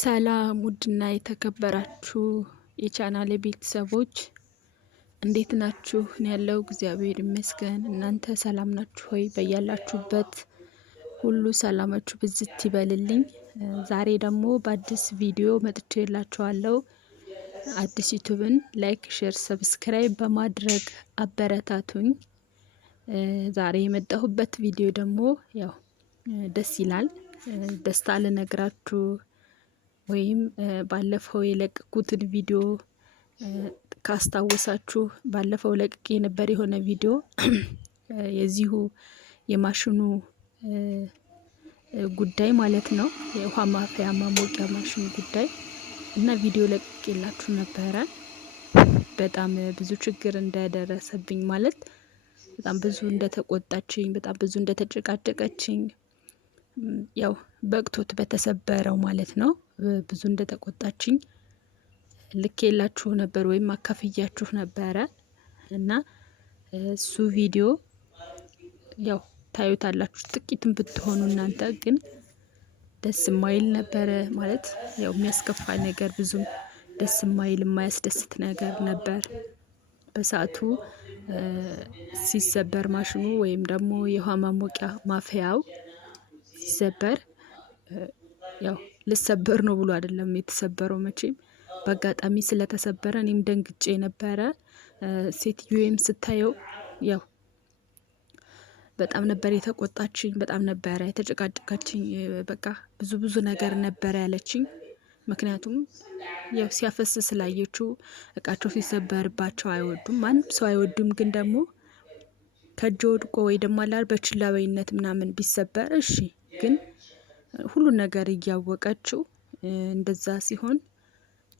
ሰላም ውድና የተከበራችሁ የቻናሌ ቤተሰቦች እንዴት ናችሁ? እኔ ያለው እግዚአብሔር ይመስገን። እናንተ ሰላም ናችሁ ሆይ? በያላችሁበት ሁሉ ሰላማችሁ ብዝት ይበልልኝ። ዛሬ ደግሞ በአዲስ ቪዲዮ መጥቼላችኋለሁ። አዲስ ዩቲዩብን ላይክ፣ ሼር፣ ሰብስክራይብ በማድረግ አበረታቱኝ። ዛሬ የመጣሁበት ቪዲዮ ደግሞ ያው ደስ ይላል። ደስታ ልነግራችሁ ወይም ባለፈው የለቀኩትን ቪዲዮ ካስታወሳችሁ ባለፈው ለቅቄ ነበር የሆነ ቪዲዮ የዚሁ የማሽኑ ጉዳይ ማለት ነው። የውሃ ማፍያ ማሞቂያ ማሽን ጉዳይ እና ቪዲዮ ለቅቄላችሁ ነበረ። በጣም ብዙ ችግር እንደደረሰብኝ ማለት በጣም ብዙ እንደተቆጣችኝ፣ በጣም ብዙ እንደተጨቃጨቀችኝ ያው በቅቶት በተሰበረው ማለት ነው ብዙ እንደተቆጣችኝ ልኬላችሁ ነበር ወይም አካፍያችሁ ነበረ እና እሱ ቪዲዮ ያው ታዩታላችሁ። ጥቂትም ብትሆኑ እናንተ ግን ደስ የማይል ነበረ ማለት ያው የሚያስከፋ ነገር ብዙም ደስ የማይል የማያስደስት ነገር ነበር። በሰዓቱ ሲሰበር ማሽኑ ወይም ደግሞ የውሃ ማሞቂያ ማፍያው ሲሰበር ያው ልሰበር ነው ብሎ አይደለም የተሰበረው። መቼም በአጋጣሚ ስለተሰበረ እኔም ደንግጬ ነበረ። ሴትዮዬም ስታየው ያው በጣም ነበር የተቆጣችኝ፣ በጣም ነበረ የተጨቃጨቀችኝ። በቃ ብዙ ነገር ነበር ያለችኝ። ምክንያቱም ያው ሲያፈስ ስላየችው እቃቸው ሲሰበርባቸው አይወዱም፣ ማንም ሰው አይወዱም። ግን ደግሞ ከእጅ ወድቆ ወይ ደግሞ አላር በችላ በይነት ምናምን ቢሰበር እሺ፣ ግን ሁሉን ነገር እያወቀችው እንደዛ ሲሆን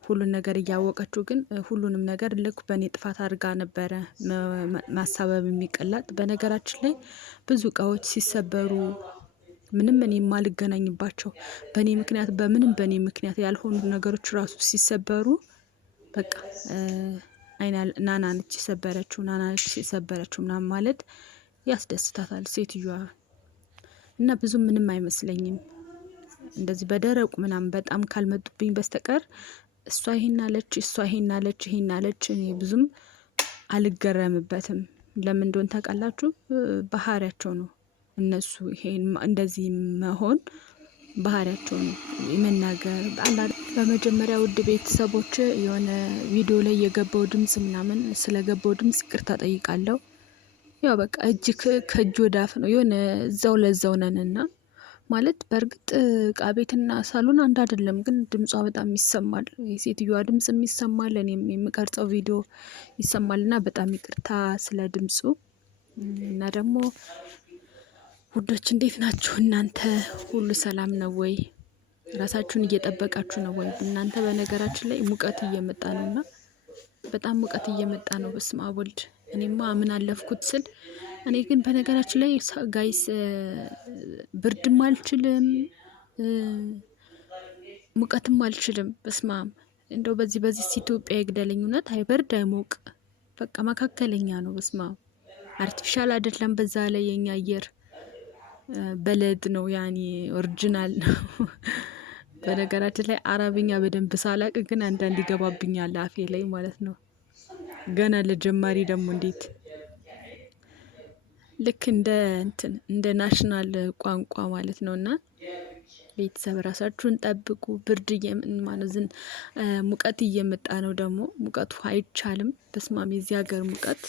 ሁሉን ነገር እያወቀችው ግን ሁሉንም ነገር ልክ በእኔ ጥፋት አድርጋ ነበረ ማሳበብ የሚቀላት። በነገራችን ላይ ብዙ እቃዎች ሲሰበሩ ምንም እኔ የማልገናኝባቸው በእኔ ምክንያት በእኔ ምክንያት ያልሆኑ ነገሮች ራሱ ሲሰበሩ በቃ ናናነች የሰበረችው ምናምን ማለት ያስደስታታል ሴትዮዋ። እና ብዙ ምንም አይመስለኝም እንደዚህ በደረቁ ምናምን በጣም ካልመጡብኝ በስተቀር እሷ ይሄን አለች እኔ ብዙም አልገረምበትም። ለምን እንደሆነ ታውቃላችሁ? ባህሪያቸው ነው። እነሱ ይሄን እንደዚህ መሆን ባህሪያቸው ነው፣ የመናገር በመጀመሪያ ውድ ቤተሰቦች የሆነ ቪዲዮ ላይ የገባው ድምጽ ምናምን ስለገባው ድምጽ ይቅርታ ጠይቃለሁ። ያው በቃ እጅ ከእጅ ወዳፍ ነው የሆነ እዛው ለዛው ነንና ማለት በእርግጥ እቃ ቤትና ሳሎን አንድ አይደለም፣ ግን ድምጿ በጣም ይሰማል። የሴትዮዋ ድምጽ ይሰማል፣ እኔም የምቀርጸው ቪዲዮ ይሰማልና በጣም ይቅርታ ስለ ድምጹ። እና ደግሞ ውዶች እንዴት ናችሁ እናንተ? ሁሉ ሰላም ነው ወይ? ራሳችሁን እየጠበቃችሁ ነው ወይ? እናንተ በነገራችን ላይ ሙቀት እየመጣ ነውና በጣም ሙቀት እየመጣ ነው። በስመ አብ ወልድ። እኔማ ምን አለፍኩት ስል እኔ ግን በነገራችን ላይ ጋይስ ብርድም አልችልም ሙቀትም አልችልም። በስመ አብ እንደው በዚህ ኢትዮጵያ ይግደለኝ። እውነት አይበርድ አይሞቅ፣ በቃ መካከለኛ ነው። በስመ አብ አርቲፊሻል አይደለም። በዛ ላይ የኛ አየር በለድ ነው፣ ያኔ ኦሪጂናል ነው። በነገራችን ላይ አረብኛ በደንብ ሳላቅ ግን አንዳንድ ይገባብኛል አፌ ላይ ማለት ነው። ገና ለጀማሪ ደግሞ እንዴት ልክ እንደ ናሽናል ቋንቋ ማለት ነውና ቤተሰብ ራሳችሁን ጠብቁ። ብርድ ሙቀት እየመጣ ነው። ደግሞ ሙቀቱ አይቻልም። በስማም የዚህ ሀገር ሙቀት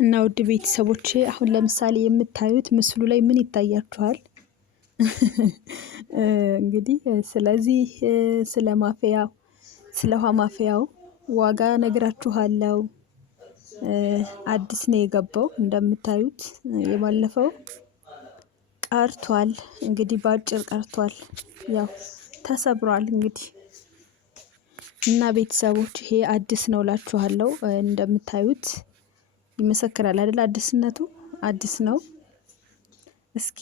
እና ውድ ቤተሰቦች አሁን ለምሳሌ የምታዩት ምስሉ ላይ ምን ይታያችኋል? እንግዲህ ስለዚህ ስለ ውሃ ማፍያው ዋጋ ነግራችኋለሁ። አዲስ ነው የገባው እንደምታዩት። የባለፈው ቀርቷል፣ እንግዲህ በአጭር ቀርቷል፣ ያው ተሰብሯል እንግዲህ። እና ቤተሰቦች ይሄ አዲስ ነው እላችኋለሁ። እንደምታዩት ይመሰክራል አይደል? አዲስነቱ አዲስ ነው። እስኪ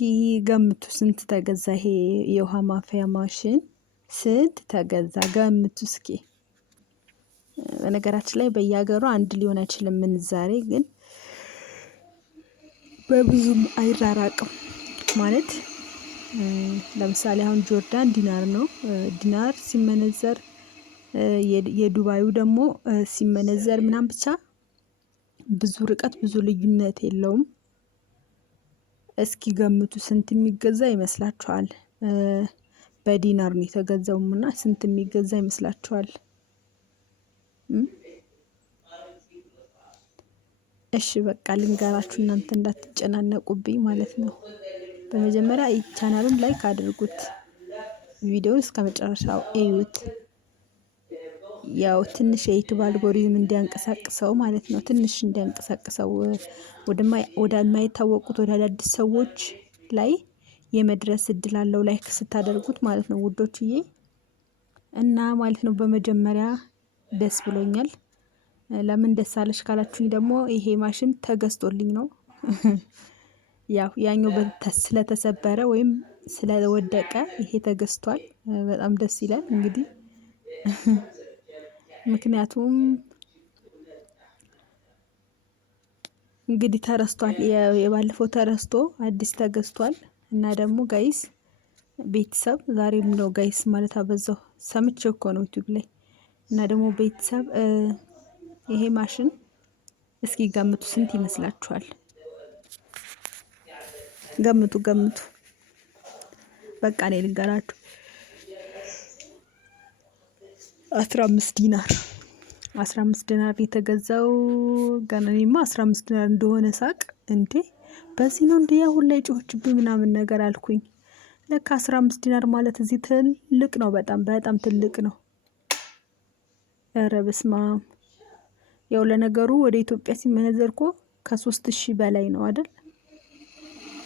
ገምቱ ስንት ተገዛ? ይሄ የውሃ ማፍያ ማሽን ስንት ተገዛ? ገምቱ እስኪ። በነገራችን ላይ በየሀገሩ አንድ ሊሆን አይችልም ምንዛሬ፣ ግን በብዙም አይራራቅም ማለት ለምሳሌ አሁን ጆርዳን ዲናር ነው። ዲናር ሲመነዘር የዱባዩ ደግሞ ሲመነዘር ምናምን ብቻ ብዙ ርቀት ብዙ ልዩነት የለውም። እስኪ ገምቱ ስንት የሚገዛ ይመስላችኋል? በዲናር ነው የተገዛውም እና ስንት የሚገዛ ይመስላችኋል? እሺ በቃ ልንገራችሁ እናንተ እንዳትጨናነቁብኝ ማለት ነው። በመጀመሪያ ቻናሉን ላይክ አድርጉት፣ ቪዲዮ እስከ መጨረሻው እዩት። ያው ትንሽ የዩቲዩብ አልጎሪዝም እንዲያንቀሳቅሰው ማለት ነው። ትንሽ እንዲያንቀሳቅሰው ወደማይታወቁት ወደ አዳዲስ ሰዎች ላይ የመድረስ እድል አለው ላይክ ስታደርጉት ማለት ነው ውዶችዬ። እና ማለት ነው በመጀመሪያ ደስ ብሎኛል። ለምን ደስ አለሽ ካላችሁኝ ደግሞ ይሄ ማሽን ተገዝቶልኝ ነው። ያው ያኛው ስለተሰበረ ወይም ስለወደቀ ይሄ ተገዝቷል። በጣም ደስ ይላል እንግዲህ ምክንያቱም እንግዲህ ተረስቷል። የባለፈው ተረስቶ አዲስ ተገዝቷል። እና ደግሞ ጋይስ ቤተሰብ ዛሬም ነው ጋይስ ማለት አበዛው ሰምቼ እኮ ነው ዩቲዩብ ላይ። እና ደግሞ ቤተሰብ ይሄ ማሽን እስኪ ገምቱ ስንት ይመስላችኋል? ገምቱ ገምቱ። በቃ እኔ ልንገራችሁ 15 ዲናር 15 ዲናር የተገዛው። ገና እኔማ 15 ዲናር እንደሆነ ሳቅ እንዴ በዚህ ነው እንዴ አሁን ላይ ጮህችብኝ ምናምን ነገር አልኩኝ። ለካ 15 ዲናር ማለት እዚህ ትልቅ ነው፣ በጣም በጣም ትልቅ ነው። ኧረ በስመ አብ። ያው ለነገሩ ወደ ኢትዮጵያ ሲመነዘር እኮ ከ3000 በላይ ነው አይደል?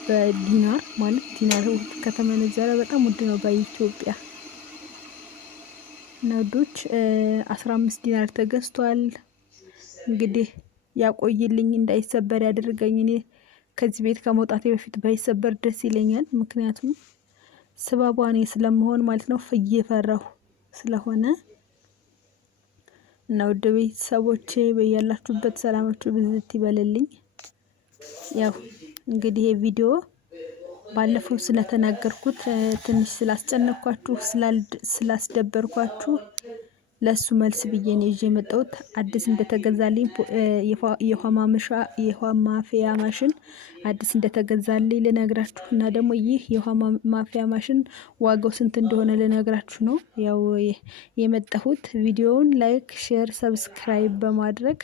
በዲናር ማለት ዲናር ከተመነዘረ በጣም ውድ ነው በኢትዮጵያ። ነዶች 15 ዲናር ተገዝቷል። እንግዲህ ያቆይልኝ እንዳይሰበር ያደርገኝ። እኔ ከዚህ ቤት ከመውጣቴ በፊት ባይሰበር ደስ ይለኛል። ምክንያቱም ስባቧ እኔ ስለምሆን ማለት ነው እየፈራሁ ስለሆነ እና ውድ ቤተሰቦቼ በያላችሁበት ሰላማችሁ ብዝት ይበልልኝ። ያው እንግዲህ ይሄ ቪዲዮ ባለፈው ስለተናገርኩት ትንሽ ስላስጨነቅኳችሁ ስላስደበርኳችሁ ለሱ መልስ ብዬ ነው ይዤ የመጣሁት። አዲስ እንደተገዛልኝ የውሃ ማፍያ ማሽን አዲስ እንደተገዛልኝ ልነግራችሁ እና ደግሞ ይህ የውሃ ማፍያ ማሽን ዋጋው ስንት እንደሆነ ልነግራችሁ ነው ያው የመጣሁት። ቪዲዮውን ላይክ፣ ሼር፣ ሰብስክራይብ በማድረግ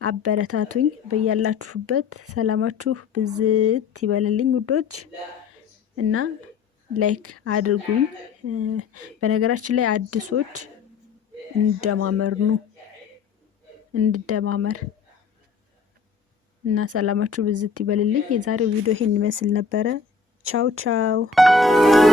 አበረታቱኝ። በያላችሁበት ሰላማችሁ ብዝት ይበልልኝ ውዶች እና ላይክ አድርጉኝ። በነገራችን ላይ አዲሶች እንደማመር እና ሰላማችሁ ብዝት ይበልልኝ። የዛሬው ቪዲዮ ይሄን ይመስል ነበረ። ቻው ቻው።